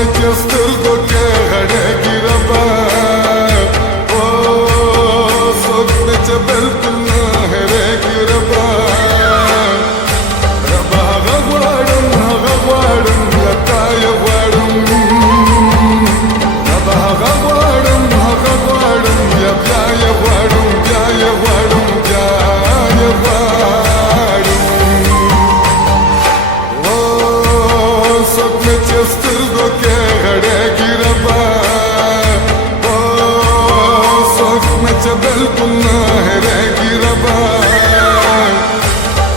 में سترګو کې غړېږي ربا او څوک مې چې بلکل نه هېرېږي ربا ربا هغه غواړم له تا یې غواړم ربا هغه غواړم بیا یې غواړم بیا یې غواړم څوک مې چې سترګو کې غړېږي ربا او څوک مې چې بلکل نه هېرېږي ربا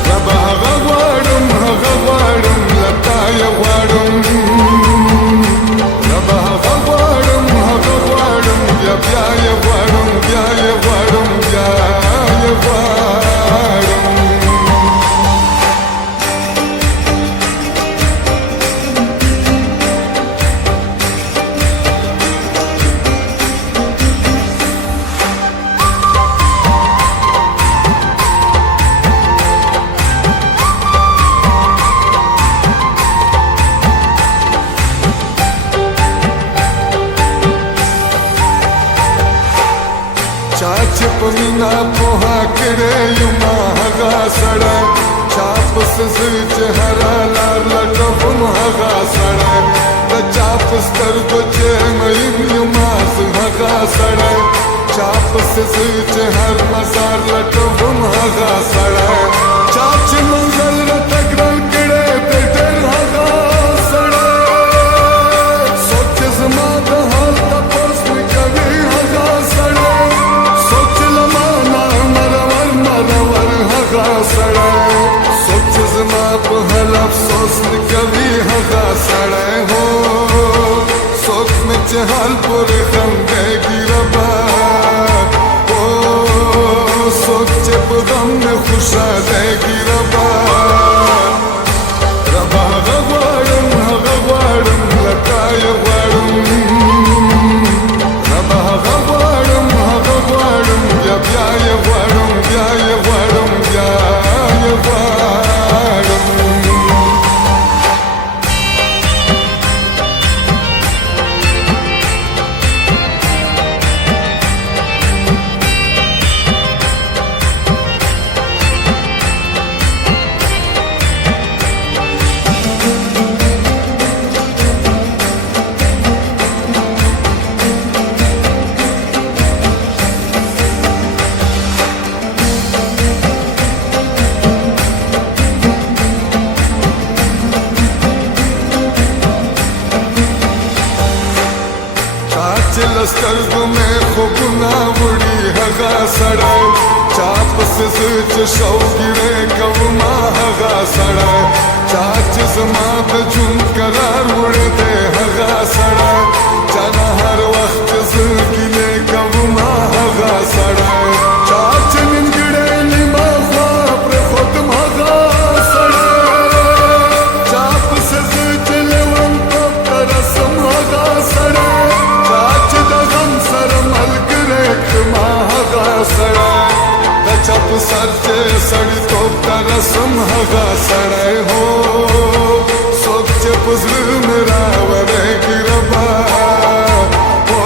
ربا هغه غواړم له تا یې غواړم ربا هغه غواړم بیا یې غواړم بیا یې غواړم چا چې په مینا پوهه کړی یما هغه سړی چا پسې زه چې هره لار لټوم هغه سړی د چا په سترګو چې مین یما زه هغه سړی چا پسې زه چې هر مزار لټوم هغه سړی چا چې منزل راته ګران کړی دی ډېر هغه سړی څوک چې زما د حال تپوس مې کوي هغه سړی څوک چې زما په حال افسوس نه کوي هغه سړی هو څوک مې چې حال پورې خندېږي ربا او څوک چې په غم نه خوشحالېږي ربا ربا هغه غواړم له تا یې غواړم ربا هغه غواړم بیا یې غواړم چې له سترګو مې خوبونه وړي هغه سړی چا پسې زه چې شوګیرې کومه هغه سړی چا چې زما د ژوند قرار وړی دی هغه سړی چا نه هر وخت چې زه ګیلې کومه هغه سړی چا چې نیمګړی نیمه خوا پرېښودم هغه سړی چا پسې زه چې لیونتوب ته رسم هغه سړی چا په سر چې سړیتوب ته رسم هغه سړی هو څوک چې په زړه مې راورېږي ربا او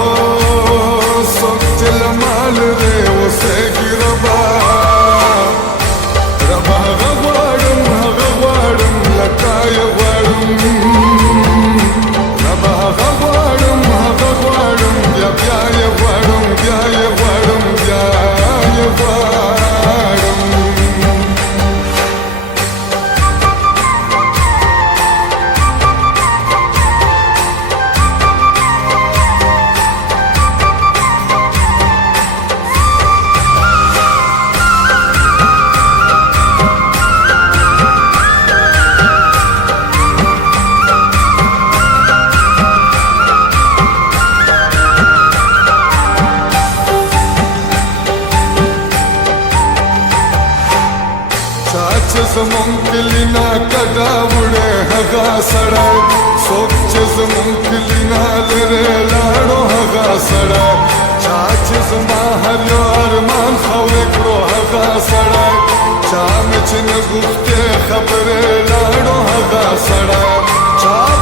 څوک چې له ما لرې اوسېږي ربا ربا هغه غواړم له تا یې غواړم ربا هغه غواړم بیا یې غواړم زمون کلی نا کډا وړه هغه سړی څوک چې زمون کلی نا لرې لاړو هغه سړی چا چې زما هر یو ارمان خاورې کړو هغه سړی چا مې چې نه غوښتې خبرې لاړو هغه سړی چا